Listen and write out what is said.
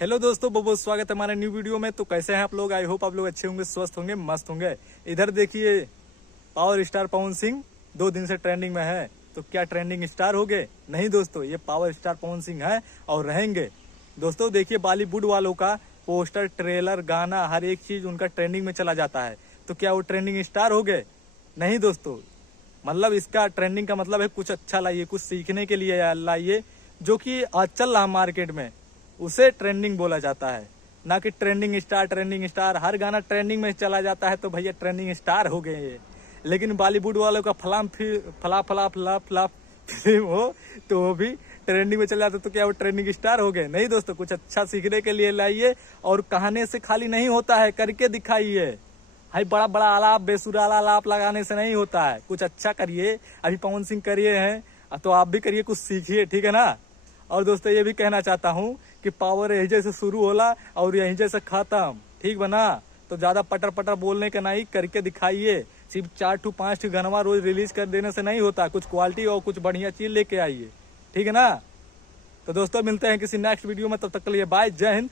Hello दोस्तों, बहुत बहुत स्वागत है हमारे न्यू वीडियो में। तो कैसे हैं आप लोग? आई होप आप लोग अच्छे होंगे, स्वस्थ होंगे, मस्त होंगे। इधर देखिए, पावर स्टार पवन सिंह 2 दिन से ट्रेंडिंग में है। तो क्या ट्रेंडिंग स्टार हो गए? नहीं दोस्तों, ये पावर स्टार पवन सिंह है और रहेंगे। दोस्तों देखिए, बॉलीवुड वालों का पोस्टर, ट्रेलर, गाना, हर एक चीज उनका ट्रेंडिंग में चला जाता है। तो क्या वो ट्रेंडिंग स्टार हो गए? नहीं दोस्तों, मतलब इसका ट्रेंडिंग का मतलब है कुछ अच्छा लाइए, कुछ सीखने के लिए लाइए। जो कि आज चल रहा मार्केट में, उसे ट्रेंडिंग बोला जाता है, ना कि ट्रेंडिंग स्टार। ट्रेंडिंग स्टार हर गाना ट्रेंडिंग में चला जाता है तो भैया ट्रेंडिंग स्टार हो गए ये। लेकिन बॉलीवुड वालों का फला फला फला फला फिल्म हो तो वो भी ट्रेंडिंग में चला जाता, तो क्या वो ट्रेंडिंग स्टार हो गए? नहीं दोस्तों, कुछ अच्छा सीखने के लिए लाइए। और कहने से खाली नहीं होता है, करके दिखाइए। भाई बड़ा बड़ा आलाप, बेसुरा आलाप लगाने से नहीं होता है, कुछ अच्छा करिए। अभी पवन सिंह करिए हैं तो आप भी करिए, कुछ सीखिए, ठीक है ना। और दोस्तों ये भी कहना चाहता हूँ कि पावर यहीं जैसे शुरू होला और यहीं जैसे खत्म, ठीक बना। तो ज्यादा पटर पटर बोलने का नहीं, करके दिखाइए। सिर्फ 4 5 गाना रोज रिलीज कर देने से नहीं होता, कुछ क्वालिटी और कुछ बढ़िया चीज लेके आइए, ठीक है ना। तो दोस्तों मिलते हैं किसी नेक्स्ट वीडियो में, तब तक के लिए बाय, जय हिंद।